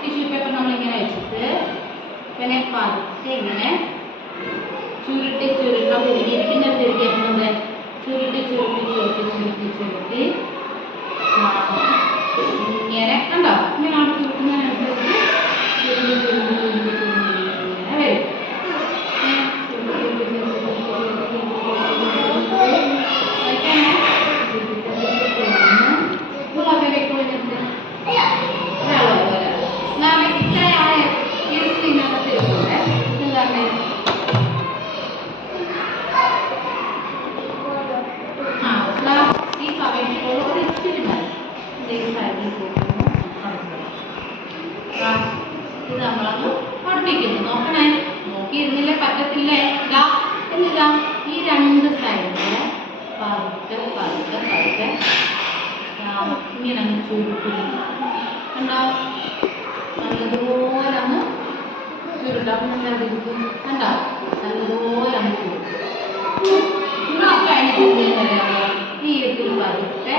Tissue paper നമ്മൾ ഇങ്ങനെ വെച്ചിട്ട് പിന്നെ പതുക്കെ ഇങ്ങനെ ചുരുട്ടി ഇരിക്കുന്ന തിരികെ ചുരുട്ടി ഇങ്ങനെ കണ്ടോ ഇങ്ങനെയാണ് ചുരുട്ടുന്നതിനനുസരിച്ച് ഇങ്ങനെ വരും. ഇത് നമ്മളൊന്ന് പഠിപ്പിക്കുന്നു. നോക്കണേ, നോക്കിയിരുന്നില്ലേ പറ്റത്തില്ലേ? എന്നില്ല ഈ രണ്ട് സൈഡിലെ പതുക്കെ ഇങ്ങനെ അങ്ങ് ചുരുട്ടി കണ്ടോ, നല്ലതുപോലെ അങ്ങ് ചുരുട്ടാം. കണ്ടോ, നല്ലതുപോലെ അങ്ങ് ചുരുട്ടി കഴിഞ്ഞിട്ട് ഈ ഇതിൽ പതുക്കെ